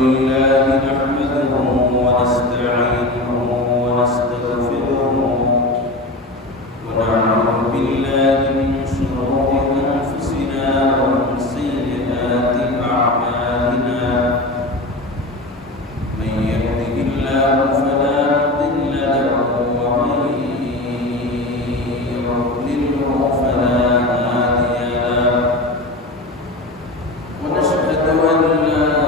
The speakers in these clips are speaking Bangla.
لله نحمده ونستعينه ونستغفره ونعوذ بالله من شرور أنفسنا ومن سيئات أعمالنا من يهده الله فلا مضل له ومن يضلله فلا هادي له ونشهد أن لا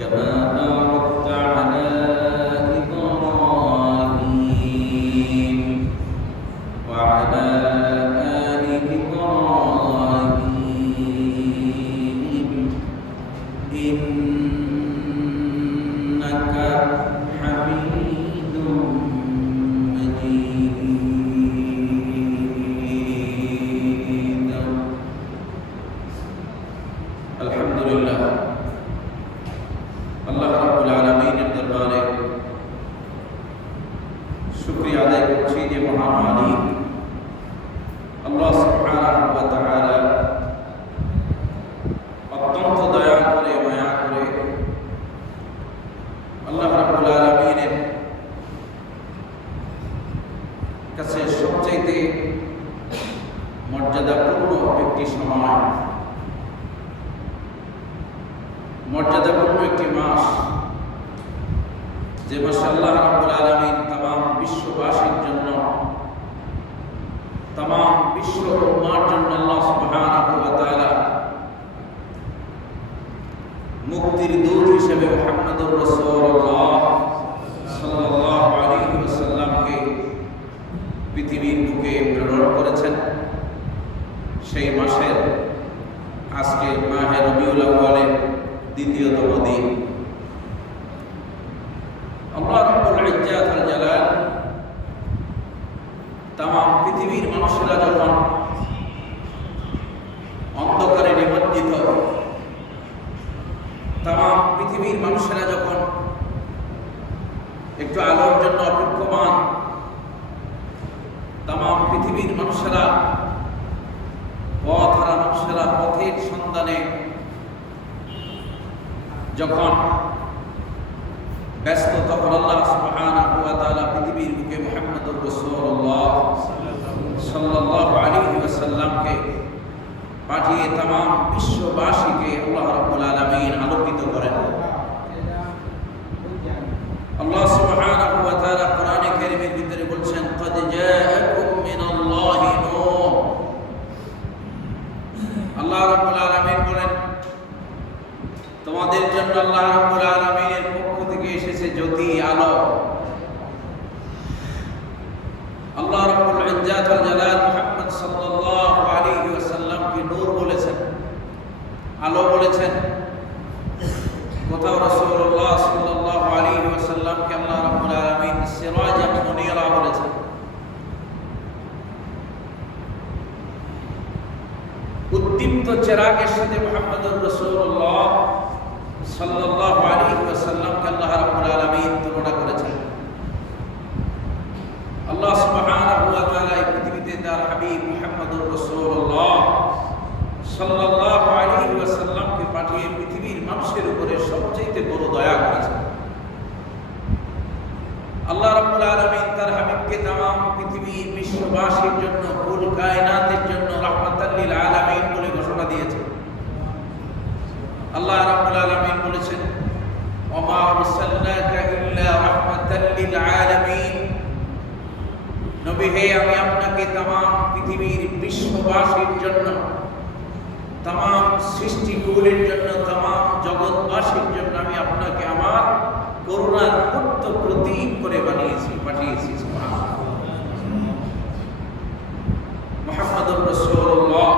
كما باركت على إبراهيم وعلى آل إبراهيم إنك حميد مجيد. الحمد لله আল্লাহ রাব্বুল আলামিনের দরবারে শুকরিয়া আদায় করছি যে মহান মালিক আল্লাহ সুবহানাহু ওয়া তাআলা অত্যন্ত দয়া করে মায়া করে আল্লাহ রাব্বুল আলামিনের কাছে সবচেয়ে মর্যাদাপূর্ণ একটি সময়, মর্যাদাপূর্ণ একটি মাস, যে মাসে আল্লাহ রাব্বুল আলামিন তামাম বিশ্ববাসীর জন্য, তামাম বিশ্ব উম্মার জন্য আল্লাহ সুবহানাহু ওয়া তাআলা মুক্তির দূত হিসেবে মুহাম্মদুর রাসূলুল্লাহ সাল্লাল্লাহু আলাইহি ওয়াসাল্লামকে পৃথিবীর বুকে প্রেরণ করেছেন। সেই মাসের আজকে মাহে রবিউল আউয়ালের দ্বিতীয়তম দিন। আল্লাহ রাব্বুল ইজ্জাত ওয়াল জালাল তামাম পৃথিবীর মানুষেরা যখন অন্ধকারে নিমজ্জিত, তামাম পৃথিবীর মানুষেরা যখন একটু আলোর জন্য অপেক্ষমান, তামাম পৃথিবীর মানুষেরা পথহারা মানুষেরা পথের সন্ধানে যখন ব্যস্ত, তখন আল্লাহ সুবহানাহু ওয়া তাআলা পৃথিবীর বুকে মুহাম্মদুর রাসূলুল্লাহ সাল্লাল্লাহু আলাইহি ওয়াসাল্লামকে পাঠিয়ে তামাম বিশ্ববাসীকে আল্লাহ রাব্বুল আলামিন আলোকিত করেন। আল্লাহ সুবহানাহু ওয়া তাআলা কোরআনে কারীমের ভিতরে বলছেন, ক্বাদ জাআকুম মিনাল্লাহি নূর। আল্লাহ রাব্বুল আলামিন বলেন, তোমাদের জন্য আল্লাহ রাব্বুল আলামিনের পক্ষ থেকে এসেছে জ্যোতি, আলো। আল্লাহ রাব্বুল ইজ্জাত ওয়াল জালাল মুহাম্মদ সাল্লাল্লাহু আলাইহি ওয়াসাল্লামকে নূর বলেছেন, আলো বলেছেন। কোথাও রাসূলুল্লাহ সাল্লাল্লাহু আলাইহি ওয়াসাল্লামকে আল্লাহ রাব্বুল আলামিন সিরাজাম মুনীরা বলেছেন। উদ্দীপ্ত চেরাগের সাথে মুহাম্মদুর রাসূলুল্লাহ সাল্লাল্লাহু আলাইহি ওয়াসাল্লামকে আল্লাহ রাব্বুল আলামিন তুলনা করেছেন। আল্লাহ সুবহানাহু ওয়া তাআলা এই পৃথিবীতে তার হাবিব মুহাম্মদুর রাসূলুল্লাহ সাল্লাল্লাহু আলাইহি ওয়াসাল্লামকে পাঠিয়ে পৃথিবীর মানুষের উপরে সবচেয়ে বড় দয়া করেছেন। আল্লাহ রাব্বুল আলামিন তার হাবিবকে তামাম পৃথিবীর বিশ্ববাসীর জন্য, কুল কায়নাতের জন্য রাহমাতাল লিল আলামিন বলে ঘোষণা দিয়েছেন। আল্লাহ রাব্বুল আলামিন বলেছেন, ওয়া মা আরসালনাকা ইল্লা রাহমাতাল লিল আলামিন। নবী হে, আমি আপনাকে তামাম পৃথিবীর বিশ্ববাসীর জন্য, তামাম সৃষ্টিকুলের জন্য, তামাম জগৎবাসীর জন্য আমি আপনাকে আমার করুণার উত্ত প্রতীক করে বানিয়েছি, পাঠিয়েছি। মুহাম্মদুর রাসূলুল্লাহ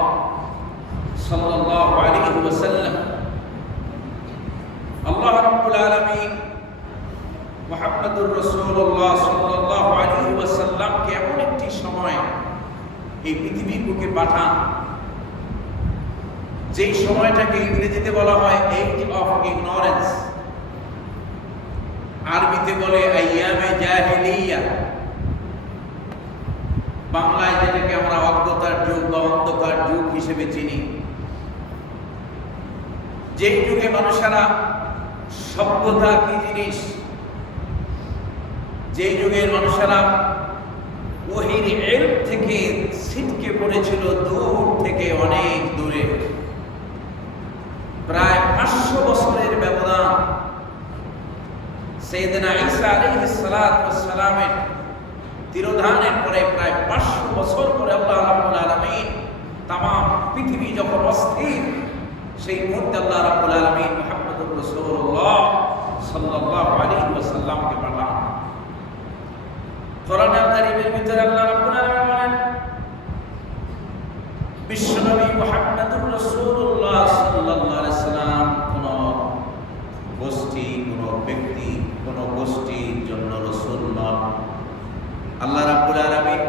সাল্লাল্লাহু আলাইহি ওয়াসাল্লাম, আল্লাহ রাব্বুল আলামিন মুহাম্মদুর রাসূলুল্লাহ সাল্লাল্লাহু আলাইহি ওয়াসাল্লামকে এমন একটি সময় এই পৃথিবীর বুকে পাঠান, যেই সময়টাকে ইংরেজিতে বলা হয় এজ অফ ইগনোরেন্স, আরবিতে বলে আইয়ামে জাহিলিয়া, বাংলায় যেটাকে আমরা অজ্ঞতার যুগ বা অন্ধকার যুগ হিসেবে চিনি। যেই যুগে মানুষেরা সভ্যতা কি জিনিস, যেই যুগের মানুষেরা ওহীর ইলম থেকে ছিটকে পড়েছিল দূর থেকে অনেক দূরে, প্রায় 500 বছরের ব্যবধান। সাইয়েদনা ঈসা আলাইহিস সালাতু ওয়াস সালামের তিরোধানের পরে প্রায় 500 বছর পরে আল্লাহ রাব্বুল আলামিন তামাম পৃথিবী যখন অস্থির, সেই মুহূর্তে আল্লাহ রাব্বুল আলামিন মুহাম্মদুর রাসূলুল্লাহ আয়াতের ভিতরে আল্লাহ রাব্বুল আলামিন বলেন বিশ্বনবী মুহাম্মদুর রাসূলুল্লাহ সাল্লাল্লাহু আলাইহি সাল্লাম কোন গোষ্ঠী, কোন ব্যক্তি, কোন গোষ্ঠীর জন্য রাসূল নন। আল্লাহ রাব্বুল আলামিন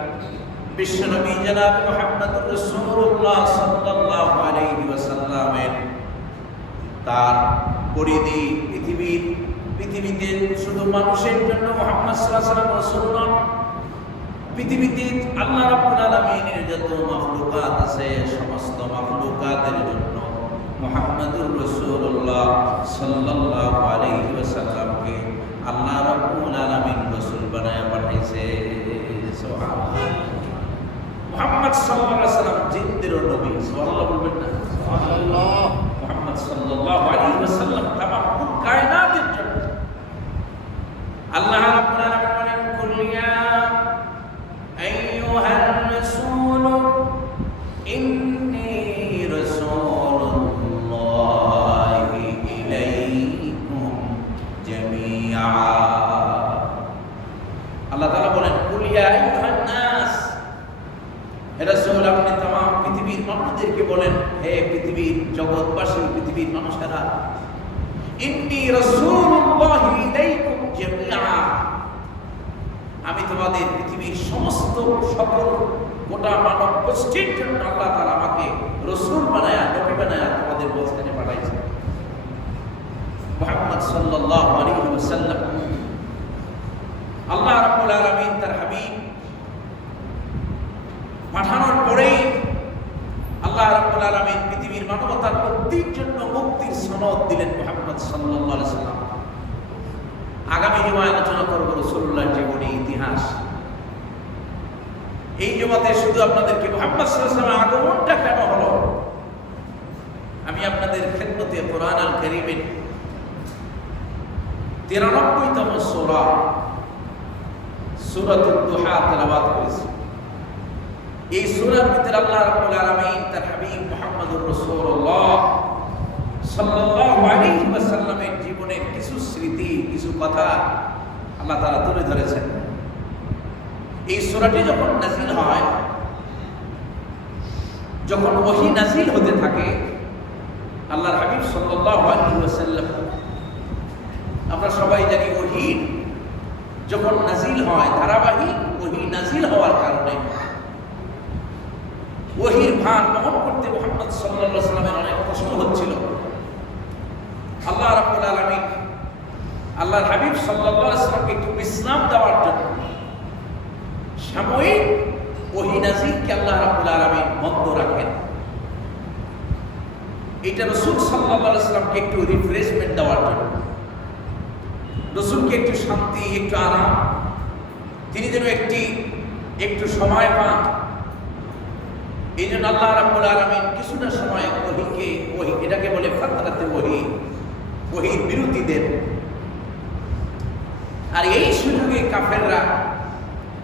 বিশ্বনবী জনাব মুহাম্মদুর রাসূলুল্লাহ সাল্লাল্লাহু আলাইহি ওয়াসাল্লামের তার পরিধি পৃথিবীতে শুধু মানুষের জন্য মুহাম্মদ সাল্লাল্লাহু আলাইহি ওয়াসাল্লাম রাসূল নন। পৃথিবীতে আল্লাহ রাব্বুল আলামিনের যত মাখলুকাত আছে সমস্ত মাখলুকাতের জন্য মুহাম্মদুর রাসূলুল্লাহ সাল্লাল্লাহু আলাইহি ওয়াসাল্লামকে আল্লাহ রাব্বুল আলামিন রাসূল বানায়া পাঠাইছে। সুবহানাল্লাহ। মুহাম্মদ সাল্লাল্লাহু আলাইহি ওয়াসাল্লাম জিন্দের নবী, সুবহানাল্লাহ বলবেন না? সুবহানাল্লাহ। মুহাম্মদ সাল্লাল্লাহু আলাইহি ওয়াসাল্লাম তামাম কায়নাতের জন্য আল্লাহ রাব্বুল আলামিন বলেন কুল ইয়া আইয়ুহার রাসূল ইন্নী রাসূলুল্লাহি ইলাইকুম জামিআ। আল্লাহ তাআলা বলেন কুল ইয়া আইয়ুহান নাস, হে রাসূল আপনি तमाम পৃথিবীর মানুষদেরকে বলেন, হে পৃথিবীর জগৎবাসী, পৃথিবীর মানুষেরা, ইন্নী রাসূলুল্লাহি ইলাইকুম জামিআ, আমি তোমাদের পৃথিবীর সমস্ত সকল গোটা মানব গোষ্ঠীর জন্য আল্লাহ তাআলা আমাকে রাসূল বানায়া, নবী বানায়া তোমাদের মাঝখানে পাঠাইছেন। মুহাম্মদ সাল্লাল্লাহু আলাইহি ওয়াসাল্লাম আল্লাহ রাব্বুল আলামিন তার হাবিব পাঠানোর পরেই আল্লাহ রাব্বুল আলামিন পৃথিবীর মানবতার মুক্তির জন্য মুক্তির সনদ দিলেন মুহাম্মদ সাল্লাল্লাহু আলাইহি ওয়াসাল্লাম। আগামী জুমায় আলোচনা করব রাসূলুল্লাহর জীবনী, ইতিহাস। এই জুমাতে শুধু আপনাদেরকে মুহাম্মদ সাল্লাল্লাহু আলাইহি ওয়াসাল্লামের আগমনটা কেন হলো আমি আপনাদের খেদমতে কোরআন আল কারীমের 93তম সূরা সূরাতুদ দুহা তেলাওয়াত করেছি। এই সূরার ভিতরে আল্লাহ রাব্বুল আলামিন তার হাবিব মুহাম্মদুর রাসূলুল্লাহ সাল্লাল্লাহু আলাইহি ওয়াসাল্লামের জীবনের কিছু স্মৃতি, কিছু কথা আল্লাহ তাআলা তুলে ধরেছেন। এই সূরাটি যখন নাযিল হয়, যখন ওহী নাযিল হতে থাকে, আল্লাহর হাবিব সাল্লাল্লাহু আলাইহি ওয়াসাল্লাম, আমরা সবাই জানি ওহী যখন নাযিল হয়, ধারাবাহিক ওহী নাযিল হওয়ার কারণে ওহীর ভার বহন করতে মুহাম্মদ সাল্লাল্লাহু আলাইহি ওয়াসাল্লামের অনেক কষ্ট হচ্ছিল। আল্লাহ রাব্বুল আলামিন আল্লাহর হাবিব সাল্লাল্লাহু আলাইহি ওয়াসাল্লামকে একটু বিশ্রাম দেওয়ার জন্য সাময়িক ওহী নাযিলকে আল্লাহ রাব্বুল আলামিন বন্ধ রাখেন। এটা রাসূল সাল্লাল্লাহু আলাইহি ওয়াসাল্লামকে একটু রিফ্রেশমেন্ট দেওয়ার জন্য, রাসূলকে একটু শান্তি, একটু আরাম, তিনি যেন একটু সময় পান। এই জন্য আল্লাহ রাব্বুল আলামিন কিছুটা সময় ওহী এটাকে বলে ফাতরাতে ওহীর বিরতি দেন। আর এই সুযোগে কাফেররা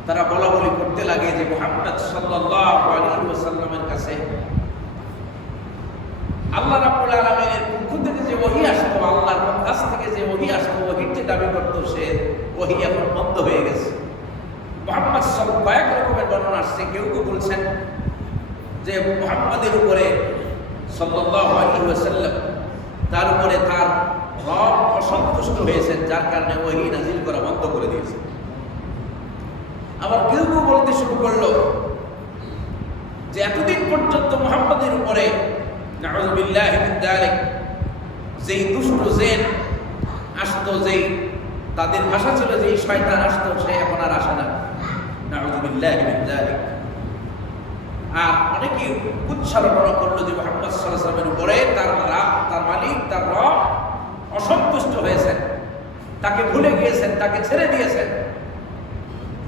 তারা বলাবলি করতে লাগে যে মুহাম্মদ সাল্লাল্লাহু আলাইহি ওয়াসাল্লামের কাছে আল্লাহ রাব্বুল আলামিনের পক্ষ থেকে যে ওহী আসতো, আল্লাহর কাছ থেকে যে ওহী আসতো, ওহীর যে দাবি করত, সে ওহী এখন বন্ধ হয়ে গেছে। মুহাম্মদ কয়েক রকমের বর্ণনা আসছে। কেউ কেউ বলছেন যে মুহাম্মাদের উপরে সাল্লাল্লাহু আলাইহি ওয়াসাল্লাম, তার উপরে তার রব অসন্তুষ্ট হয়েছেন, যার কারণে ওহী নাযিল করা বন্ধ করে দিয়েছে। আবার কেউ কেউ বলতে শুরু করলো যে এতদিন পর্যন্ত মুহাম্মাদের উপরে নাউযুবিল্লাহি মিন যালিক যেই দুষ্ট জিন আসতো, যেই তাদের ভাষা ছিল যেই শয়তান আসতো, সে এখন আর আসে না। নাউযুবিল্লাহি মিন যালিক। আর অনেকে উচ্চারণা করলো যে মুহাম্মদ সাল্লাল্লাহু আলাইহি ওয়াসাল্লামের উপরে তার মালিক, তার রব অসন্তুষ্ট হয়েছেন, তাকে ভুলে গিয়েছেন, তাকে ছেড়ে দিয়েছেন।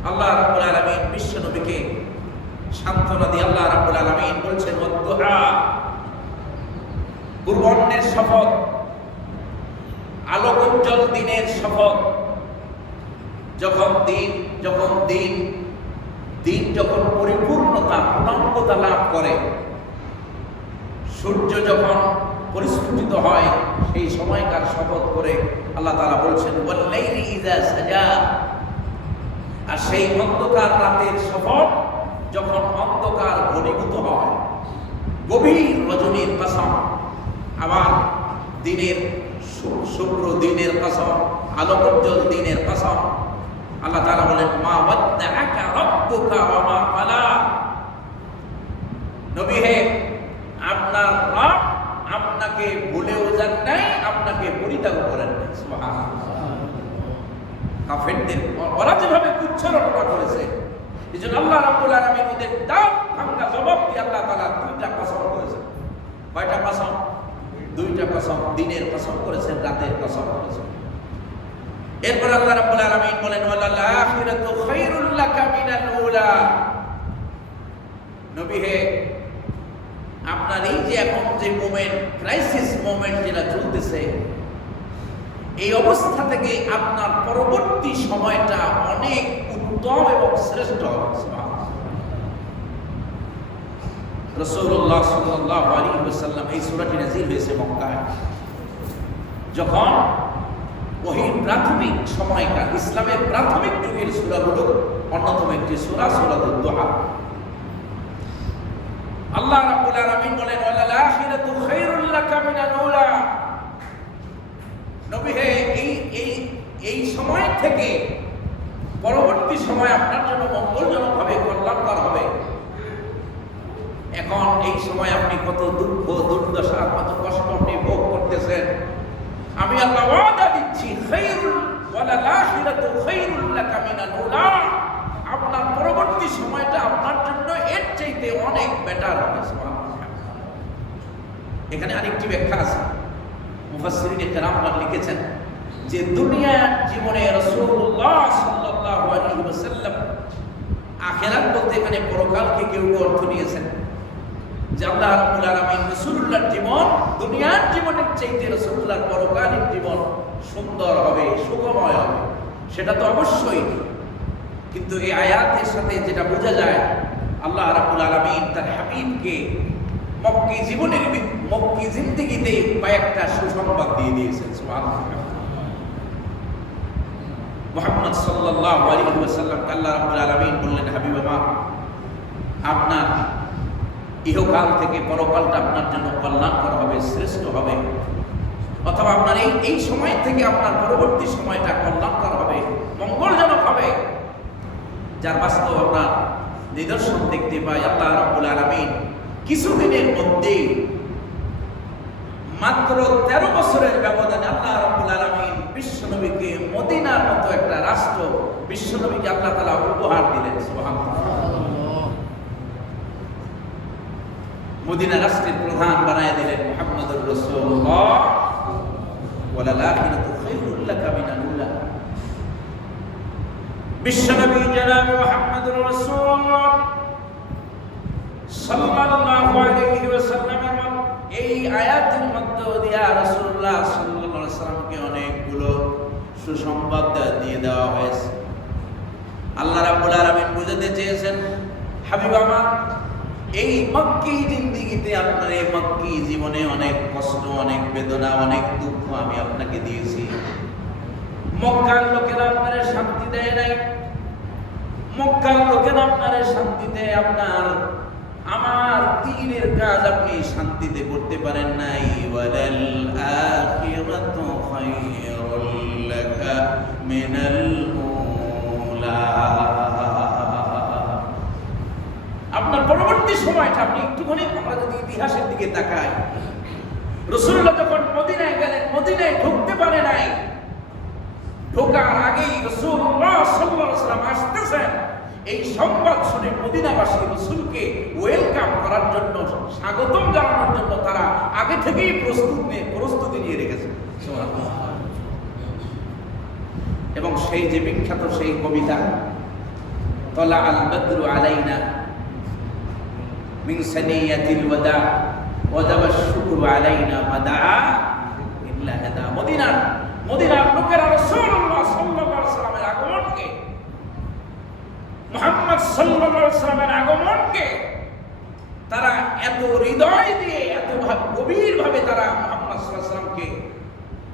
আল্লাহ রাব্বুল আলামিন বিশ্ব নবীকে সান্ত্বনা দিয়ে আল্লাহ রাব্বুল আলামিন বলছেন ওয়াদুহা, পূর্বাহ্নের শপথ, আলোকোজ্জ্বল দিনের শপথ। দিন যখন পরিপূর্ণতা, পূর্ণাঙ্গতা লাভ করে, সূর্য যখন পরিস্ফুটিত হয়, সেই সময়কার শপথ করে আল্লাহ তাআলা বলছেন ওয়াল্লাইলি ইযা সাজা, আর সেই অন্ধকার রাতের সফর যখন অন্ধকার ঘনীভূত হয়, গভীর রজনীর কসম, আবার দিনের শুভ্র দিনের কসম, আলোকোজ্জ্বল দিনের কসম, আল্লাহ তাআলা বলেন মা ওয়াদ্দাআকা রাব্বুকা ওয়া মা ক্বালা। নবী হে, আপনার রব আপনাকে ভুলেও যান নাই, আপনাকে পরিত্যাগ করেন নাই। সুবহানাল্লাহ। কাফেরদের ওরা যেভাবে তুচ্ছ রটনা করেছে, এজন্য আল্লাহ রাব্বুল আলামিন ওদের দাঁত ভাঙা জবাব দিয়ে আল্লাহ তাআলা দুইটা কসম করেছেন। কয়টা কসম? দুইটা কসম। দিনের কসম করেছেন, রাতের কসম করেছেন। এরপর আল্লাহ রাব্বুল আলামিন বলেন ওয়ালাল আখিরাতু খায়রুল লাকা মিনাল উলা। নবী হে, আপনার এই যে এখন যে মোমেন্ট, ক্রাইসিস মোমেন্ট যেটা চলতেছে, এই অবস্থা থেকে আপনার পরবর্তী সময়টা অনেক উত্তম এবং শ্রেষ্ঠ হবে। রাসূলুল্লাহ সাল্লাল্লাহু আলাইহি ওয়াসাল্লাম এই সূরাটি নাযিল হয়েছে মক্কায়, যখন ওহীর প্রাথমিক সময়কার, ইসলামের প্রাথমিক যুগের সূরাগুলোর অন্যতম একটি সূরা সূরাতুদ দুহা। আল্লাহ রাব্বুল আলামিন বলেন ওয়ালাল আখিরাতু খায়রুল লাকা মিনাল উলা। নবী হে, এই সময় থেকে পরবর্তী সময় আপনার জন্য মঙ্গলজনক হবে, কল্যাণকর হবে। এখন এই সময় আপনি কত দুঃখ, দুর্দশা, কত কষ্ট আপনি ভোগ করতেছেন, আমি আল্লাহ ওয়াদা দিচ্ছি খায়রুল ওয়ালাল আখিরাতু খায়রুল লাকা মিনাল উলা। আপনার পরবর্তী সময়টা আপনার জন্য এর চাইতে অনেক বেটার হবে। সুবহানাল্লাহ। এখানে আরেকটি ব্যাখ্যা আছে, মুফাসসিরিনে কেরামগণ লিখেছেন যে দুনিয়ার জীবনে রাসূলুল্লাহ সাল্লাল্লাহু আলাইহি ওয়াসাল্লাম, আখিরাত বলতে এখানে পরকালকে কেউ অর্থ নিয়েছেন, যে আল্লাহ রাব্বুল আলামিন রাসূলুল্লাহর জীবন দুনিয়ার জীবনের চাইতে রাসূলুল্লাহর পরকালের জীবন সুন্দর হবে, সুখময় হবে, সেটা তো অবশ্যই। কিন্তু এই আয়াতের সাথে যেটা বোঝা যায়, আল্লাহ রাব্বুল আলামিন তার হাবিবকে মক্কি জীবনের, মক্কি জিন্দেগিতে কয়েকটা সুসংবাদ দিয়ে দিয়েছেন। সুবহানাল্লাহ। মুহাম্মদ সাল্লাল্লাহু আলাইহি ওয়াসাল্লাম আল্লাহ রাব্বুল আলামিন বললেন, হাবিব আমার, আপনার ইহকাল থেকে পরকালটা আপনার জন্য কল্যাণকর হবে, শ্রেষ্ঠ হবে, অথবা আপনার এই সময় থেকে আপনার পরবর্তী সময়টা কল্যাণকর হবে, মঙ্গলজনক হবে, যার বাস্তব আমরা নিদর্শন দেখতে পাই। আল্লাহ রাব্বুল আলামিন কিছুদিনের মধ্যে, মাত্র 13 বছরের ব্যবধানে আল্লাহ রাব্বুল আলামিন বিশ্বনবীকে মদিনার মতো একটা রাষ্ট্র, বিশ্বনবীকে আল্লাহ তাআলা উপহার দিলেন। সুবহানাল্লাহ। মদিনা রাষ্ট্রের প্রধান বানায় দিলেন মুহাম্মদুর রাসূলুল্লাহ। ওয়ালাল আখিরাতু খায়রুল লাকা মিনাল উলা। বিশ্বনবী জনাব মুহাম্মদুর রাসূলুল্লাহ সাল্লাল্লাহু আলাইহি ওয়াসাল্লামের এই আয়াতের মধ্যে দিয়া রাসূলুল্লাহ সাল্লাল্লাহু আলাইহি ওয়াসাল্লামকে অনেকগুলো সুসংবাদ দিয়ে দেওয়া হয়েছে। আল্লাহ রাব্বুল আলামিন বুঝাতে চেয়েছেন, হাবিব আমার, এই মক্কি জিন্দেগিতে, আপনার এই মক্কি জীবনে অনেক কষ্ট, অনেক বেদনা, অনেক দুঃখ আমি আপনাকে দিয়েছি। মক্কার লোকেরা আপনার শান্তি দেয় নাই, মক্কার লোকেরা আপনার শান্তি দেয়, আপনার আমার দ্বীনের কাজ আপনি শান্তিতে করতে পারেন নাই। ওয়ালাল আখিরাতু খায়রুল লাকা মিনাল উলা। আপনার পরবর্তী সময়টা আপনি একটুখানি, আমরা যদি ইতিহাসের দিকে তাকাই, রাসূলুল্লাহ যখন মদিনায় গেলেন, মদিনায় ঢুকতে পারে নাই, ঢোকার আগেই রাসূলুল্লাহ সাল্লাল্লাহু আলাইহি ওয়াসাল্লাম আসতেছেন, এই সংবাদ শুনে মদিনাবাসী রাসূলকে ওয়েলকাম করার জন্য, স্বাগতম জানানোর জন্য তারা আগে থেকেই প্রস্তুতি নিয়ে রেখেছেন। সুবহানাল্লাহ। এবং সেই যে বিখ্যাত সেই কবিতা, তলা আল বদরু আলাইনা মিন সানিয়াতিল ওয়াদা ওয়াজাবা শুকরু আলাইনা মাদা ইল্লা হাদা। মদিনার লোকেরা রাসূলুল্লাহ সাল্লাল্লাহু আলাইহি ওয়াসাল্লামের আগমনকে, মুহাম্মদ সাল্লাল্লাহু আলাইহি ওয়াসাল্লামের আগমনকে তারা এত হৃদয় দিয়ে, এত গভীরভাবে তারা মুহাম্মদ সাল্লাল্লাহু আলাইহি ওয়াসাল্লামকে,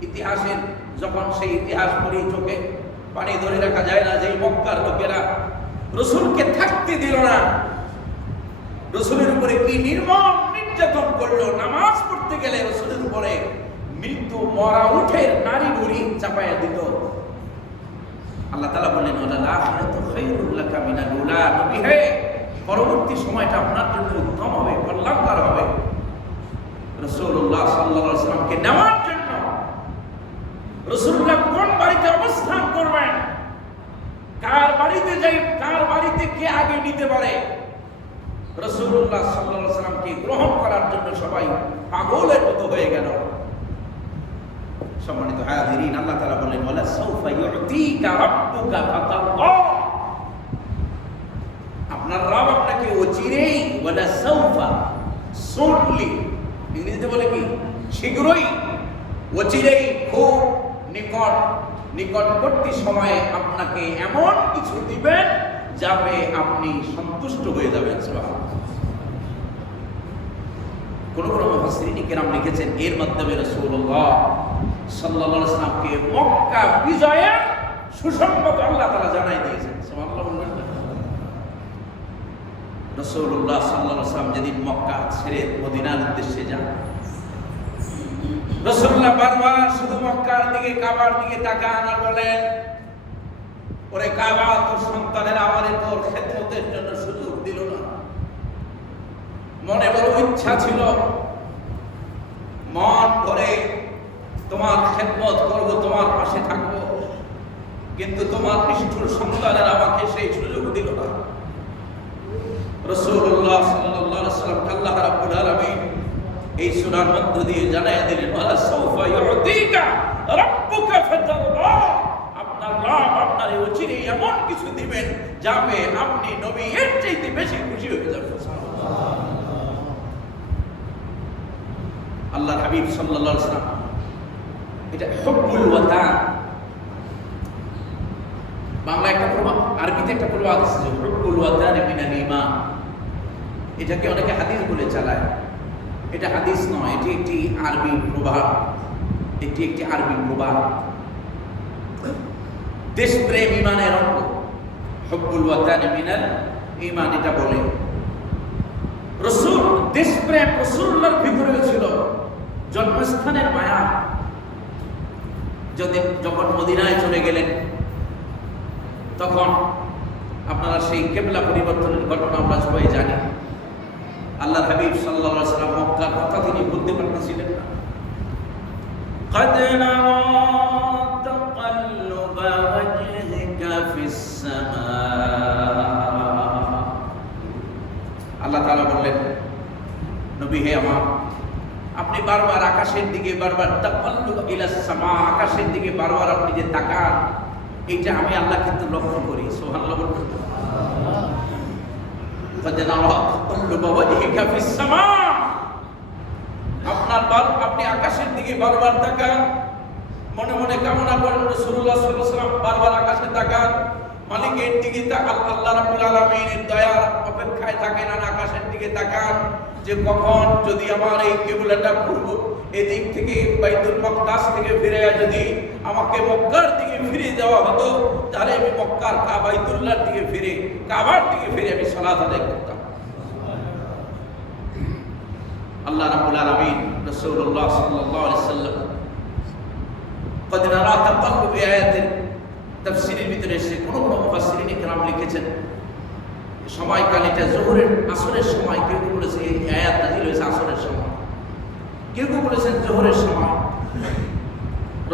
ইতিহাসের যখন সেই ইতিহাস পড়ি চোখে পানি ধরে রাখা যায় না, যে মক্কার লোকেরা রাসূলকে থাকতে দিল না, রাসূলের উপরে কি নির্মম নির্যাতন করলো। নামাজ পড়তে গেলে রাসূলের উপরে মৃত্যু মরা উঠের নারী বুড়ি চাপায়া দিত। আল্লাহ তাআলা বললেন ওয়ালাল আখিরাতু খায়রুল লাকা মিনাল উলা, নবী হে পরবর্তী সময়টা আপনার জন্য উত্তম হবে, কল্যাণকর হবে। রাসূলুল্লাহ সাল্লাল্লাহু আলাইহি ওয়াসাল্লামকে নেওয়ার জন্য রাসূলুল্লাহ কোন বাড়িতে অবস্থান করবেন, কার বাড়িতে যাই, কার বাড়িতে কে আগে নিতে পারে, রাসূলুল্লাহ সাল্লাল্লাহু আলাইহি ওয়াসাল্লামকে গ্রহণ করার জন্য সবাই পাগলের মতো হয়ে গেল। সম্মানিত হাজিরিন, আল্লাহ তাআলা বলেন ওয়ালা সাউফা ইউতিকা রাব্বুকা ফাতারদা, আপনার রব আপনাকে অচিরেই, ওয়ালা সাউফা সুনলি, ইংরেজিতে বলে কি শীঘ্রই, অচিরেই খুব নিকটবর্তী সময়ে আপনাকে এমন কিছু দিবেন যাবে আপনি সন্তুষ্ট হয়ে যাবেন। কোন কোন মুফাসসিরিন কিরাম লিখেছেন এর মাধ্যমে রাসূলুল্লাহ সাল্লাল্লাহু আলাইহি ওয়াসাল্লামকে মক্কা বিজয়ের সুসংবাদ আল্লাহ তাআলা জানাই দিয়েছেন। সুবহানাল্লাহ বলবেন না? রাসূলুল্লাহ সাল্লাল্লাহু আলাইহি ওয়াসাল্লাম যেদিন মক্কা ছেড়ে মদিনার উদ্দেশ্যে যান, রাসূলুল্লাহ বারবার শুধু মক্কার দিকে, কাবার দিকে তাকান আর বলেন, ওরে কাবা, তোর সন্তানেরা আমারে তোর খেদমতের জন্য সুযোগ দিল না। মনে বড় ইচ্ছা ছিল, মন করে তোমার খেদমত করব, তোমার পাশে থাকবো, কিন্তু তোমার নিষ্ঠুর সন্তানেরা আমাকে সেই সুযোগ দিল না। রাসূলুল্লাহ সাল্লাল্লাহু আলাইহি ওয়াসাল্লাম আল্লাহ রাব্বুল আলামিন এই সূরার মধ্য দিয়ে জানায় দিলেন ওয়ালা সাউফা ইউতিকা রাব্বুকা ফাতারদা, আপনার রব আপনার অচিরেই এমন কিছু দিবেন যাবে আপনি নবী এর চাইতে বেশি খুশি হয়ে যাবেন। আল্লাহর হাবিব সাল্লাল্লাহু আলাইহি ওয়াসাল্লাম, এটা হুব্বুল ওয়াতান, বাংলা একটা প্রবাদ, আরবিতে একটা প্রবাদ আছে যে হুব্বুল ওয়াতান মিনাল ঈমান। এটাকে অনেকে হাদিস বলে চালায়, এটা হাদিস নয়, এটি একটি আরবি প্রবাদ, এটি একটি আরবি প্রবাদ। দেশপ্রেম ঈমানের অঙ্গ, হুব্বুল ওয়াতান মিনাল ঈমান এটা বলে। রাসূল দেশপ্রেম রাসূলুল্লাহর ভিতরে ছিল, জন্মস্থানের মায়া। যখন মদিনায় চলে গেলেন তখন আপনারা সেই কিবলা পরিবর্তনের ঘটনা আমরা সবাই জানি। আল্লাহর হাবিব সাল্লাল্লাহু আলাইহি ওয়াসাল্লাম মক্কার কথা তিনি বলতে পারতেছিলেন না। قد نرى تقلب وجهك في السماء, আল্লাহ তাআলা বললেন নবী হে আমার, আপনি বারবার আকাশের দিকে, বারবার তাকাল্লুব ইলাস সামা, আকাশের দিকে বারবার আপনি যে তাকান, এটা আমি আল্লাহ কিন্তু লক্ষ্য করি। সুবহানাল্লাহ বলুন। قد نرى تقلب وجهك في السماء, আপনি আকাশের দিকে বারবার তাকান, মনে মনে কামনা করেন রাসূলুল্লাহ সাল্লাল্লাহু আলাইহি ওয়াসাল্লাম বারবার আকাশে তাকান, মালিকের দিকে তাকান, আল্লাহ রাব্বুল আলামিনের দয়ার অপেক্ষায় থাকেন, আর আকাশের দিকে তাকান যে কখন যদি আমার এই কিবলাটা পূর্ব এদিক থেকে বাইতুল মাকদাস থেকে ফিরে যদি আমাকে মক্কার দিকে ফিরে যাওয়া হতো, তাহলে আমি মক্কার বাইতুল্লাহর দিকে ফিরে, কাবার দিকে ফিরে আমি সালাত আদায় করতাম। আল্লাহ রাব্বুল আলামিন রাসূলুল্লাহ সাল্লাল্লাহু আলাইহি ওয়াসাল্লাম قد نرى تقلب আয়াতের তাফসীরের ভিতরে এসে কোন কোন মুফাসসিরিন ইকরাম লিখেছেন সময়কাল এটা যোহরের আসরের সময়, কেউ কেউ বলেছে এই আয়াত নাযিল হয়েছে আসরের সময়, কেউ কেউ বলেছেন যোহরের সময়।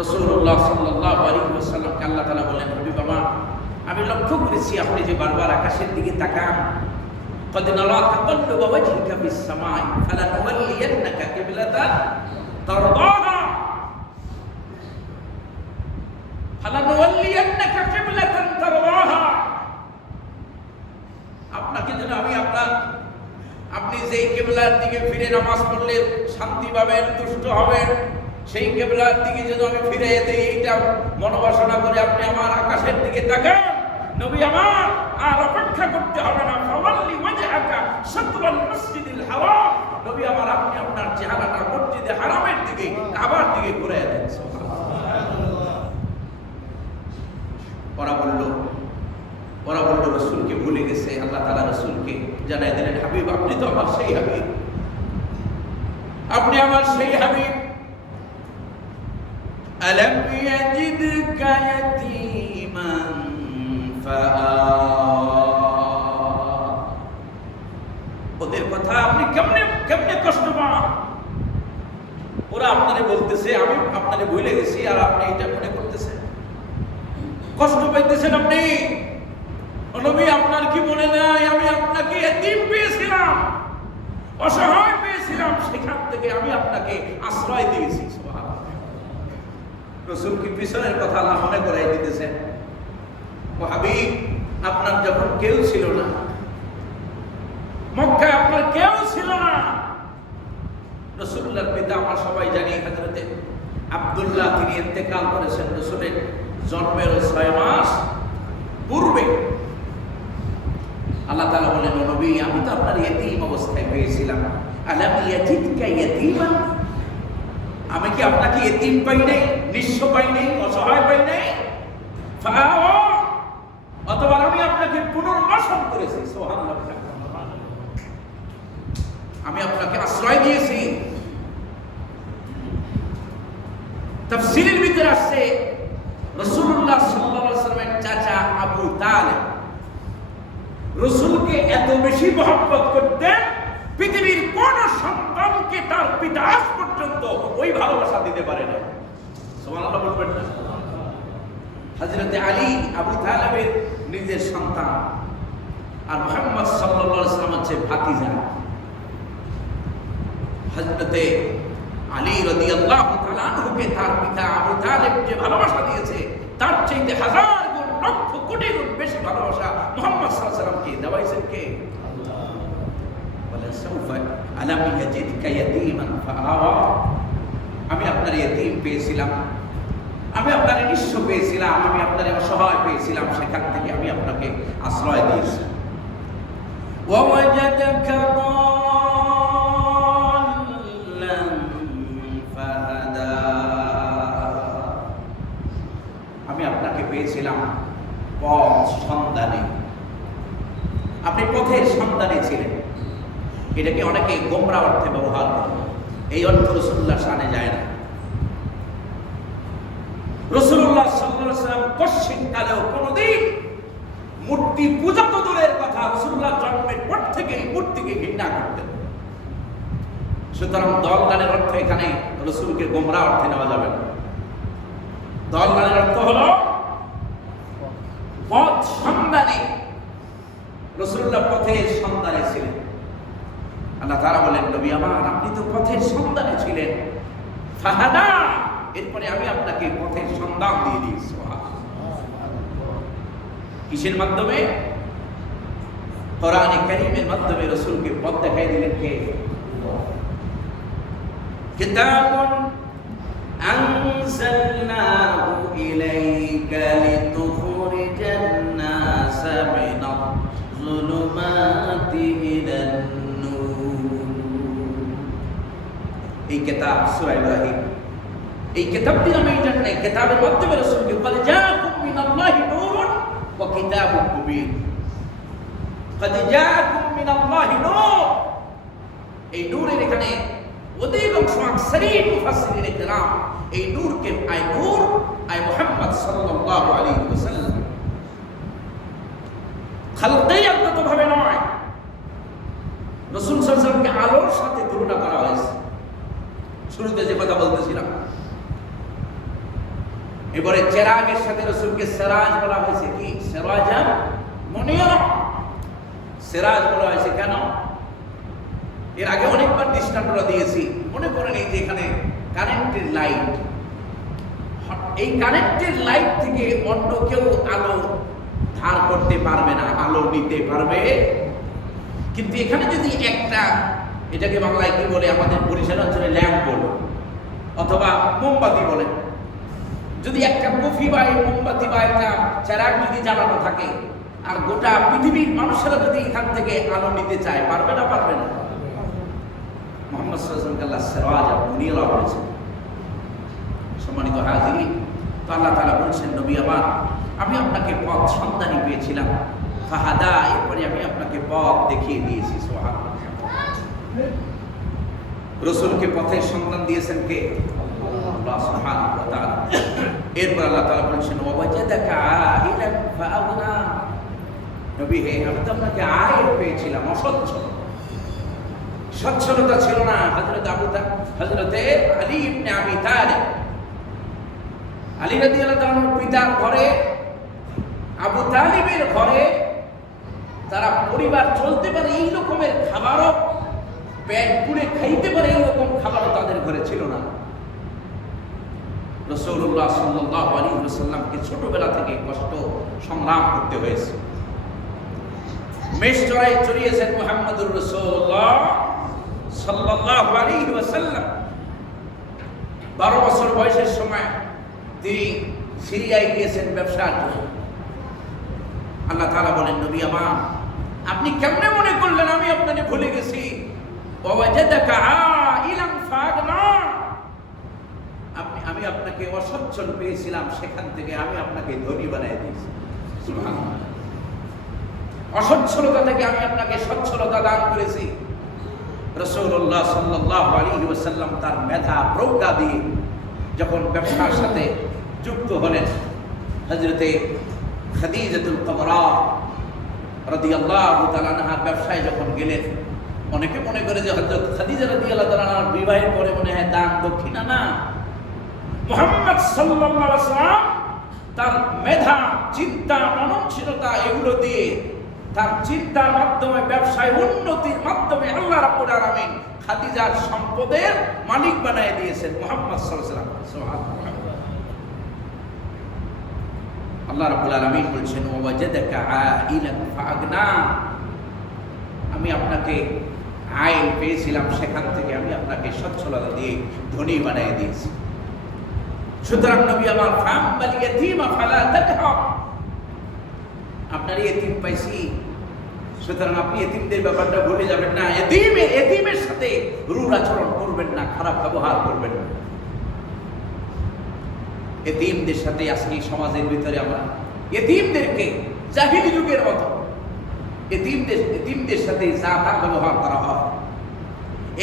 রাসূলুল্লাহ সাল্লাল্লাহু আলাইহি ওয়াসাল্লামকে আল্লাহ তাআলা বলেন, হাবিব বাবা, আমি লক্ষ্য করেছি আপনি যে বারবার আকাশের দিকে তাকান। قد نرى تقلب وجهك في السماء فلنولينك قبلة ترضاها فلنولينك قبلة ترضاها, আপনাকে যেন আমি আপনি যেই কিবলার দিকে ফিরে নামাজ পড়লে শান্তি পাবেন, তুষ্ট হবেন, সেই কিবলার দিকে যেন আমি ফিরে দেই, এইটা মনোবাসনা করে আপনি আমার আকাশের দিকে তাকান। নবী আমার আর অপেক্ষা করতে হবে না, ফাওয়াল্লি ওয়াজহাকা শাতরাল মসজিদিল হারাম, নবী আমার আপনি আপনার চেহারাটা মসজিদে হারামের দিকে, কাবার দিকে ঘুরিয়ে দেন। সুবহানাল্লাহ। ভুলে গেছে। আল্লাহ তাআলা রাসূলকে জানাই দিলেন, হাবিব আপনি তো আমার সেই হাবিব, আপনি আমার সেই হাবিব। আলাম ইয়াজিদকা ইয়াতীমান ওদের কথা আপনি কেমনে কেমনে কষ্ট পান? ওরা আপনারে বলতেছে আমি আপনারে ভুলে গেছি, আর আপনি এটা মনে করতেছেন, কষ্ট পাইতেছেন আপনি। নবী আপনার কি মনে নাই আমি আপনাকে এতিম পেয়েছিলাম, অসহায় পেয়েছিলাম, সেখান থেকে আমি আপনাকে আশ্রয় দিয়েছি। সুবহানাল্লাহ। রাসূল কি পিছনের কথা আল্লাহ মনে করাই দিতেছেন? ও হাবিব আপনার যখন কেউ ছিল না, মক্কায় আপনার কেউ ছিল না, রাসূলুল্লাহর পিতা আমরা সবাই জানি হযরতে আব্দুল্লাহ, তিনি ইন্তেকাল করেছেন রাসূলের জন্মের 6 মাস পূর্বে। আল্লাহ তাআলা বলেন, ও নবী আমি তো আপনার ইতিম অবস্থায় পেয়েছিলাম। আলাম ইয়াজিদকা ইয়াতীমান, আমি কি আপনাকে ইতিম পাই নাই, নিঃস্ব পাই নাই, অসহায় পাই নাই? ফাআওয়া, অথবা আমি আপনাকে পুনর্বাসন করেছি। সুবহানাল্লাহ। আমি আপনাকে আশ্রয় দিয়েছি। তাফসীরের ভিতরে আসছে রাসূলুল্লাহ সাল্লাল্লাহু আলাইহি ওয়াসাল্লামের চাচা আবু তালেব রাসূলকে এত বেশি মহব্বত করতেন, পৃথিবীর কোন সন্তানকে তার পিতা আজ পর্যন্ত ওই ভালোবাসা দিতে পারে না। সুবহানাল্লাহ বলবেন না? হযরতে আলী আবু তালেবের নিজের সন্তান, আর মুহাম্মদ সাল্লাল্লাহু আলাইহি ওয়াসাল্লাম হচ্ছে ভাতিজা। হযরতে আলী রাদিয়াল্লাহু তাআলা আনহুকে তার পিতা আবু তালেব যে ভালোবাসা দিয়েছে, তার চাইতে হাজার গুণ, লক্ষ কোটি গুণ বেশি ভালোবাসা মুহাম্মদ সাল্লাল্লাহু আলাইহি ওয়াসাল্লামকে দেওয়াইছেন কে? বলে সাউফা আলাম ইয়াজিদকা ইয়াতীমান ফাআওয়া, আমি আপনার ইতিম পেয়েছিলাম, আমি আপনার নিঃস্ব পেয়েছিলাম, আমি আপনার অসহায় পেয়েছিলাম, সেখান থেকে আমি আপনাকে আশ্রয় দিয়েছি। ওয়াওয়াজাদাকা দাল্লান ফাহাদা, আমি আপনাকে পেয়েছিলাম পথ সন্ধানে, আপনি পথের সন্ধানে ছিলেন। এটাকে অনেকে গোমরা অর্থে ব্যবহার করে, এই অর্থ রাসূলুল্লাহ শানে যায় না। রাসূলুল্লাহ সাল্লাল্লাহু আলাইহি ওয়াসাল্লাম কশিন কালেও কোনদিন মূর্তি পূজা তো দূরের কথা, রাসূলুল্লাহ জন্মের পর থেকে মূর্তিকে ঘৃণা করতেন। সুতরাং দলদানের অর্থ এখানে রাসূলকে গোমরা অর্থে নেওয়া যাবে না। দলদানের অর্থ হলো পথ সন্ধানে, রাসূলুল্লাহ পথের সন্ধানে ছিলেন। আল্লাহ তাআলা বলেন, নবী আমার আপনি তো পথের সন্ধানে ছিলেন, ফাহাদা, এরপরে আমি আপনাকে পথের সন্ধান দিয়ে দিয়েছি। কিসের মাধ্যমে? কোরআনে কারীমের মাধ্যমে রাসূলকে পথ দেখাই দিলেন কে? কিতাবুন আনজালনাহু ইলাইকা লিতুখরিজান নাসা মিনাজ-যুলুমাতি ইলান-নূর। এই কিতাব সূরা ইব্রাহিম, এই কিতাবটি আমি জানি, কিতাবের মাধ্যমে রাসূলকে বলে জাআকুম মিনাল্লাহি নূরুন ওয়া কিতাবুম মুবিন। قد جاءكم من الله نور, এই নূরের এখানে অধিকাংশ আকসারিন মুফাসসিরিন کرام এই নূরকে নূর মুহাম্মদ সাল্লাল্লাহু আলাইহি ওয়াসাল্লাম খালকিয়াত ভাবে নয়, রাসূল সাল্লাল্লাহু আলাইহি ওয়াসাল্লামকে আলোর সাথে তুলনা করা হয়েছে। শুরুতে যে কথা বলতেছিলাম, এবারে চেরাগের সাথে রাসূলকে সিরাজ বলা হয়েছে। কি? সিরাজাম মুনিরা, সিরাজ বলা হয়েছে কেন? এর আগে অনেকবার দৃষ্টান্তরা দিয়েছি, মনে করেন এই যে এখানে কারেন্টের লাইট, এই কারেন্টের লাইট থেকে অন্য কেউ আলো ধার করতে পারবে না, আলো নিতে পারবে। কিন্তু এখানে যদি একটা, এটাকে বাংলায় কি বলে, আমাদের বরিশাল অঞ্চলে ল্যাম্প বলে অথবা মোমবাতি বলে, যদি একটা কফি বা মোমবাতি বা একটা চেরাগ যদি জ্বালানো থাকে, আর গোটা পৃথিবীর মানুষেরা যদি এখান থেকে আলো নিতে চায়, পারবে না? পারবে না। মুহাম্মদ সাল্লাল্লাহু আলাইহি ওয়াসাল্লাম আল্লাহ সিরাজাম মুনিরা বলেছেন। সম্মানিত হাজিরিন, তো আল্লাহ তাআলা বলছেন, নবী আমার আমি আপনাকে পথ সন্ধানী পেয়েছিলাম। ফাহাদা, এরপরে আমি আপনাকে পথ দেখিয়ে দিয়েছি। সুবহানাল্লাহ। রাসূলকে পথের সন্ধান দিয়েছেন কে? আল্লাহ সুবহানাহু ওয়া তাআলা। এরপর আল্লাহ তাআলা বলেছেন ওয়াজাদাকা আইলান ফাআগনা। নবী হে, আমি তো আপনাকে আয়ের পেয়েছিলাম, অসচ্ছল, সচ্ছলতা ছিল না। হযরতে আলী ইবনে আবি তালিব, আলী রাদিয়াল্লাহু তাআলার পিতার ঘরে, আবু তালিবের ঘরে তারা পরিবার চলতে পারে এই রকমের খাবারও, পেট পুড়ে খাইতে পারে এই রকম খাবারও তাদের ঘরে ছিল না। রাসূলুল্লাহ সাল্লাল্লাহু আলাইহি ওয়াসাল্লামকে ছোটবেলা থেকে কষ্ট সংগ্রাম করতে হয়েছে। মেষ চড়াই চড়িয়েছেন মুহাম্মদুর রাসূলুল্লাহ সাল্লাল্লাহু আলাইহি ওয়াসাল্লাম। 12 বছর বয়সের সময় তিনি সিরিয়ায় গিয়েছেন ব্যবসার জন্য। আল্লাহ তাআলা বলেন, নবী আমার, আপনি কেমনে মনে করলেন আমি আপনাকে ভুলে গেছি? ওয়াজাদাকা আইলান ফাগনা, আমি আপনাকে অসচ্ছল পেয়েছিলাম, সেখান থেকে আমি আপনাকে ধনী বানিয়ে দিয়েছি। সুবহানাল্লাহ। অসচ্ছলতা থেকে আমি আপনাকে সচ্ছলতা দান করেছি। রাসূলুল্লাহ সাল্লাল্লাহু আলাইহি ওয়াসাল্লাম তার মেধা প্রজ্ঞা দিয়ে যখন ব্যবসার সাথে যুক্ত হলেন, হযরতে খাদিজাতুল কুবরা রাদিয়াল্লাহু তাআলা আনহা ব্যবসায় যখন গেলেন, অনেকে মনে করে যে হযরত খাদিজা রাদিয়াল্লাহু তাআলা আনহার বিবাহের পরে মনে হয় দান দক্ষিণা। না, মুহাম্মদ সাল্লাল্লাহু আলাইহি ওয়াসাল্লাম তার মেধা, চিন্তা, মননশীলতা এগুলো দিয়ে, তার চিন্তার মাধ্যমে, ব্যবসায় উন্নতির মাধ্যমে আল্লাহ রাব্বুল আলামিন খাদিজার সম্পদের মালিক বানিয়ে দিয়েছেন মুহাম্মদ সাল্লাল্লাহু আলাইহি ওয়াসাল্লাম। সুবহানাল্লাহ। আল্লাহ রাব্বুল আলামিন বলছেন ওয়াজাদাকা আইলান ফাগনা, আমি আপনাকে আইল পেয়েছিলাম, সেখান থেকে আমি আপনাকে সচ্ছলতা দিয়ে ধনী বানিয়ে দিয়েছি। সুতরাং নবী আমার, ফাআম্মাল ইয়াতীমা ফালা তাকহার, আপনার এতিম পাইছি, সুতরাং আপনি এতিমদের ব্যাপারটা ভুলে যাবেন না। এতিমের সাথে রূঢ় আচরণ করবেন না, খারাপ ব্যবহার করবেন না। এতিমদের সাথে আজকে সমাজের ভিতরে আমরা এতিমদেরকে জাহিলি যুগের মতো এতিমদের সাথে যা তা ব্যবহার করা হয়।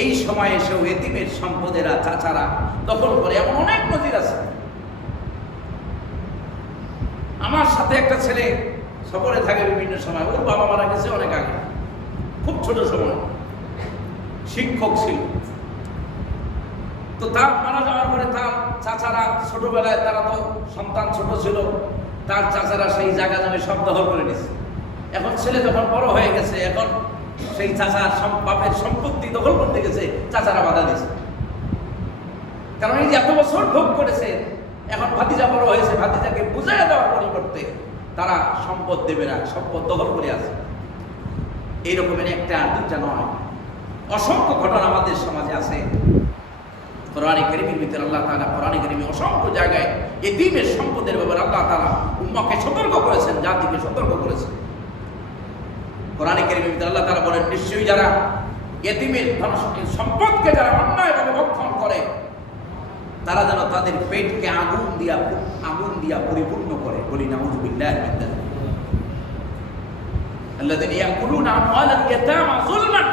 এই সময় এসেও এতিমের সম্পদেরা, চাচারা দখল করে, এমন অনেক নজির আছে। আমার সাথে একটা ছেলে সফরে থাকে বিভিন্ন সময়, ওর বাবা মারা গেছে অনেক আগে, খুব ছোট সময়, শিক্ষক ছিল। তো তার মারা যাওয়ার পরে তার চাচারা, ছোটবেলায় তারা তো সন্তান ছোট ছিল, তার চাচারা সেই জায়গা জমি সব দখল করে নিছে। এখন ছেলে যখন বড় হয়ে গেছে, এখন সেই চাচার বাপের সম্পত্তি দখল করতে গেছে, চাচারা বাধা দিয়েছে। কারণ এই যে এত বছর ভোগ করেছে, এখন ভাতিজা বড় হয়েছে, ভাতিজাকে বুঝাইয়া দেওয়ার পরিবর্তে তারা সম্পদ দেবে না, সম্পদ দখল করে আছে। এইরকমের একটা আর দুটা নয়, অসংখ্য ঘটনা আমাদের সমাজে আছে। কোরআনে কারীমের ভিতরে আল্লাহ তাআলা কোরআনে কারীমে অসংখ্য জায়গায় এতিমের সম্পদের ব্যাপারে আল্লাহ তাআলা উম্মতকে সতর্ক করেছেন, জাতিকে সতর্ক করেছেন। কোরআনে কারীমের ভিতরে আল্লাহ তাআলা বলেন, নিশ্চয়ই যারা এতিমের সম্পদকে যারা অন্যায়ভাবে ভক্ষণ করে, তারা যেন তাদের পেটকে আগুন দিয়া পরিপূর্ণ করে। বলি নাউযুবিল্লাহি মিন যালিক। আল্লাযীনা ইয়াকুলুনা আমওয়ালাল ইয়াতামা যুলমান,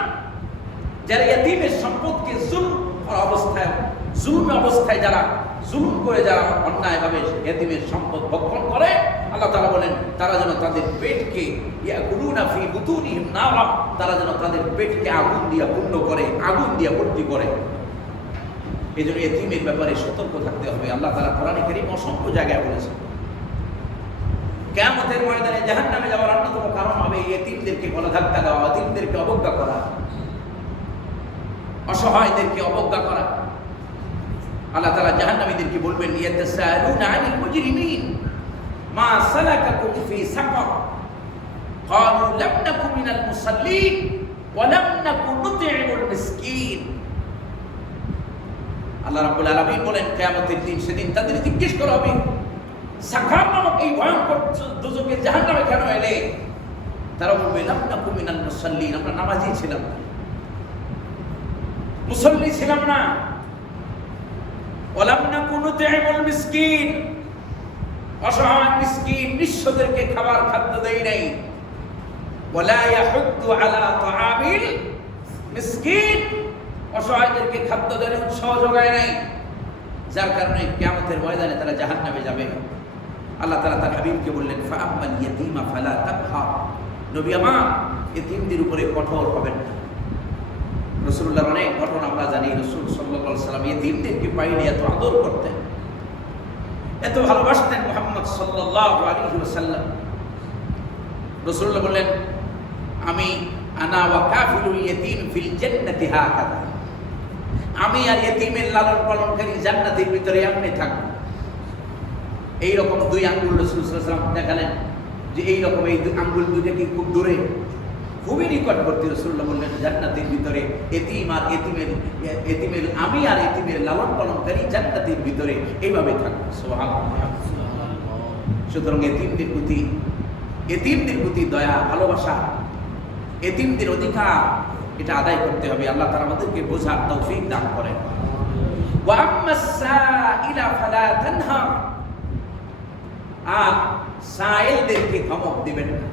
যারা এতিমের সম্পদকে জুলুম অবস্থায় যারা জুলুম করে, যারা অন্যায়ভাবে এতিমের সম্পদ ভক্ষণ করে, আল্লাহ তাআলা বলেন তারা যেন তাদের পেটকে ইয়াকুলুনা ফি বুতুনিহিম নারা, তারা যেন তাদের পেটকে আগুন দিয়া পূর্ণ করে, আগুন দিয়া ভর্তি করে। এই জন্য এতিমের ব্যাপারে সতর্ক থাকতে হবে। আল্লাহ তাআলা কোরআনে কারীম অসংখ্য জায়গায় বলেছেন, কিয়ামতের ময়দানে জাহান্নামে যাওয়ার অন্যতম কারণ হবে এতিমদেরকে গণধাক্কা দেওয়া, এতিমদেরকে অবজ্ঞা করা, অসহায়দেরকে অবজ্ঞা করা। আল্লাহ তাআলা জাহান্নামীদেরকে বলবেন, ইয়াতাসাআলুনা আনিল মুজরিমিন মা সালাকাকুম ফি সাকার ক্বালু লাম নাকু মিনাল মুসাল্লিন ওয়া লাম নাকু নুত'ইমুল মিসকিন। আল্লাহ রাব্বুল আলামিন বলেন, কিয়ামতের দিন, সেদিন তাদের জিজ্ঞেস করা হবে, সাকার নামক এই ভয়ঙ্কর দোজখের জাহান্নামে কেন এলে? তারা বলবে, লাম নাকু মিনাল মুসাল্লিন, আমরা নামাজি ছিলাম না, মুসল্লি ছিলাম না। ওয়ালাম নাকু নুত'ইমুল মিসকিন, অসহায় মিসকিন নিঃস্বদেরকে খাবার খাদ্য দেই নাই। ওয়ালা ইয়াহুদ্দু আলা তাআমিল মিসকিন, অসহায়দেরকে খাদ্য দেওয়ার উৎসাহ যোগায় নাই, যার কারণে কিয়ামতের ময়দানে তারা জাহান্নামে যাবে। আল্লাহ তাআলা তার হাবিবকে বললেন, ফাআম্মাল ইয়াতীমা ফালা তাকহার, নবী আমার এতিমদের উপরে কঠোর হবেন না। রাসূলুল্লাহর অনেক ঘটনা আমরা জানি। রাসূল সাল্লাল্লাহু আলাইহি ওয়াসাল্লাম এতিমদেরকে পাইলে এত আদর করতেন, এত ভালোবাসতেন মুহাম্মদ সাল্লাল্লাহু আলাইহি ওয়াসাল্লাম। রাসূলুল্লাহ বললেন, আমি আনা ওয়া কাফিলুল ইয়াতীম ফিল জান্নাতি হাকাযা, আমি আর ইতিমের লালন পালনকারী জান্নাতের ভিতরে এমনি থাকবো। এইরকম দুই আঙ্গুল রাসূল সাল্লাল্লাহু আলাইহি ওয়াসাল্লাম দেখালেন যে এইরকম এই আঙ্গুল দুইটা কি খুব দূরে, খুবই নিকটবর্তী। রাসূলুল্লাহ বললেন, জান্নাতের ভিতরে এতিম আর এতিমের আমি আর এতিমের লালন পালনকারী জান্নাতের ভিতরে এইভাবে থাকবো। সুবহানাল্লাহ। সুতরাং এতিমদের প্রতি দয়া, ভালোবাসা, এতিমদের অধিকার এটা আদায় করতে হবে। আল্লাহ তাআলা আমাদেরকে বোঝার তৌফিক দান করেন। ওয়া আম্মাস সাইলা ফালা তানহার, আর সাইলদেরকে ধমক দিবেন না।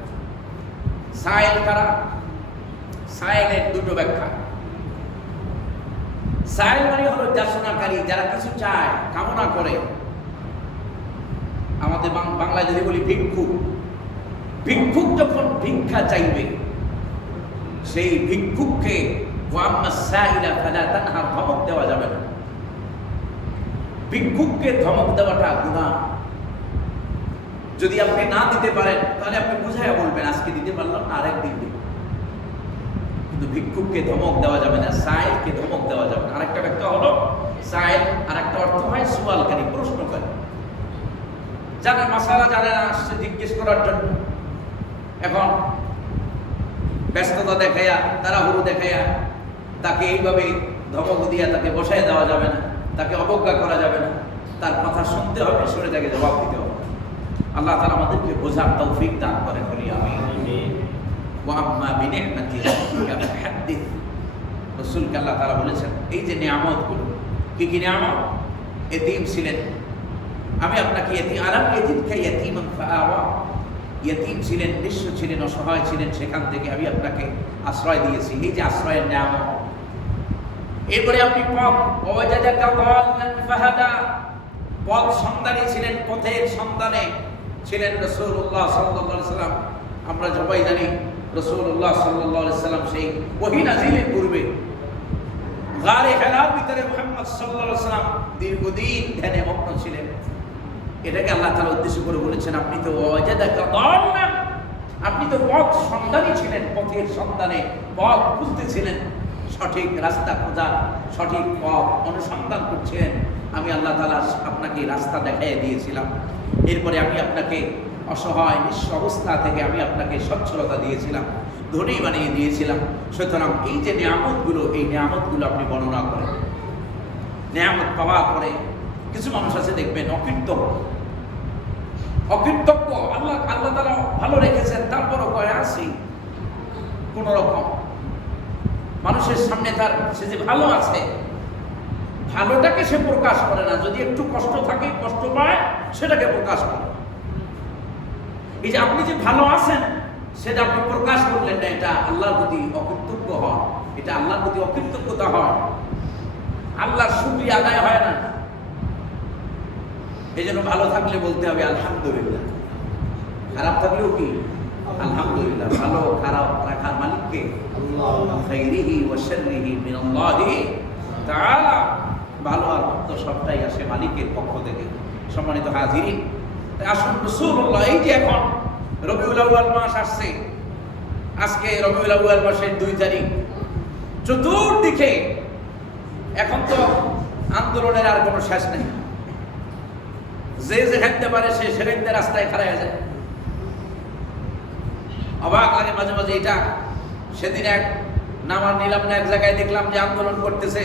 সাইল কারা? সাইলের দুটো ব্যাখ্যা। সাইল মানে হলো যাচনাকারী, যারা কিছু চায়, কামনা করে। আমাদের বাংলায় যদি বলি ভিক্ষুক, ভিক্ষুক যখন ভিক্ষা চাইবে, সেই ভিক্ষুককে ধমক দেওয়া যাবে না। ভিক্ষুককে ধমক দেওয়াটা গুনাহ। যদি আপনি না দিতে পারেন তাহলে আপনি বুঝাইয়া বলবেন, আজকে দিতে পারলাম না, আরেকদিন দিব। কিন্তু ভিক্ষুককে ধমক দেওয়া যাবে না, সাইলকে ধমক দেওয়া যাবে না। আরেকটা ব্যাখ্যা হলো সাইল, আরেকটা অর্থ হয় সুয়ালকারী, প্রশ্নকারী। জানে মাসালা জানে না, আসছে জিজ্ঞেস করার জন্য। এখন ব্যস্ততা দেখাইয়া, তাড়াহুড়ো দেখাইয়া তাকে এইভাবে ধমক দিয়া তাকে বসায় দেওয়া যাবে না, তাকে অবজ্ঞা করা যাবে না। তার কথা শুনতে হবে, শুনে তাকে জবাব দিতে হবে। আল্লাহ তাআলা আমাদেরকে বোঝার তৌফিক দান করেন, বলি আমিন। ওয়া আম্মা বিনি'মাতি রাব্বিকা ফাহাদ্দিস, রাসূলকে আল্লাহ তাআলা বলেছেন এই যে নিয়ামতগুলো, কি কি নিয়ামত? এতিম ছিলেন, আমি আপনাকে আলাম ইয়াতিমকা ইয়াতীমান ফাআওয়া, ইয়াতীম ছিলেন, নিঃস্ব ছিলেন, অসহায় ছিলেন, সেখান থেকে আমি আপনাকে আশ্রয় দিয়েছি। এই যে আশ্রয়ের নিয়ামত। এরপরে আপনি ওয়াজাদাকা দাল্লান ফাহাদা, পথ সন্ধানী ছিলেন, পথের সন্ধানে ছিলেন রাসূলুল্লাহ সাল্লাল্লাহু আলাইহি ওয়াসাল্লাম। আমরা সবাই জানি রাসূলুল্লাহ সাল্লাল্লাহু আলাইহি ওয়াসাল্লাম সেই ওহী নাযিলের পূর্বে গারে হেরার ভিতরে মুহাম্মদ সাল্লাল্লাহু আলাইহি ওয়াসাল্লাম দীর্ঘদিন ধ্যানে মগ্ন ছিলেন। এটাকে আল্লাহ তাআলা উদ্দেশ্য করে বলেছেন, আপনি তো ওয়াজাদাকা দাল্লান, আপনি তো পথ সন্ধানী ছিলেন, পথের সন্ধানে পথ খুঁজতেছিলেন, সঠিক রাস্তা খোঁজা, সঠিক পথ অনুসন্ধান করছিলেন। আমি আল্লাহ তাআলা আপনাকে রাস্তা দেখাইয়ে দিয়েছিলাম। এরপরে আমি আপনাকে অসহায় নিঃস্ব অবস্থা থেকে আমি আপনাকে সচ্ছলতা দিয়েছিলাম, ধনী বানিয়ে দিয়েছিলাম। সুতরাং এই যে নিয়ামতগুলো, এই নিয়ামতগুলো আপনি বর্ণনা করেন। নিয়ামত পাওয়ার পরে কিছু মানুষ আছে দেখবেন অকৃতজ্ঞ। আল্লাহ তাআলা ভালো রেখেছেন, তারপরও কয়ে আসি কোন রকম মানুষের সামনে তার সে যে ভালো আছে, ভালোটাকে সে প্রকাশ করে না। যদি একটু কষ্ট থাকে, কষ্ট পায়, সেটাকে প্রকাশ করে। এই যে আপনি যে ভালো আছেন সেটা আপনি প্রকাশ করলেন না, এটা আল্লাহর প্রতি অকৃতজ্ঞ হয়, এটা আল্লাহর প্রতি অকৃতজ্ঞতা হয়, আল্লাহর শুকরিয়া আদায় হয় না। এই জন্য ভালো থাকলে বলতে হবে আলহামদুলিল্লাহ, খারাপ থাকলেও কি আলহামদুলিল্লাহ। ভালো খারাপ রাখার মালিককে আল্লাহ, খাইরিহি ওয়া শাররিহি মিনাল্লাহি তাআলা। ভালো আর মন্দ সবটাই আসে মালিকের পক্ষ থেকে। সম্মানিত হাজিরিন, আসুন রাসূলুল্লাহ, এই যে এখন রবিউল আউয়াল মাস আসছে, আজকে রবিউল আউয়াল মাসের 2 তারিখ, চতুর্দিকে এখন তো আন্দোলনের আর কোনো শেষ নেই। যে যেখানতে পারে সে সেখানতে রাস্তায় খাড়া হয়ে যায়। অবাক লাগে মাঝে মাঝে এটা। সেদিন নিলাম না, এক জায়গায় দেখলাম যে আন্দোলন করতেছে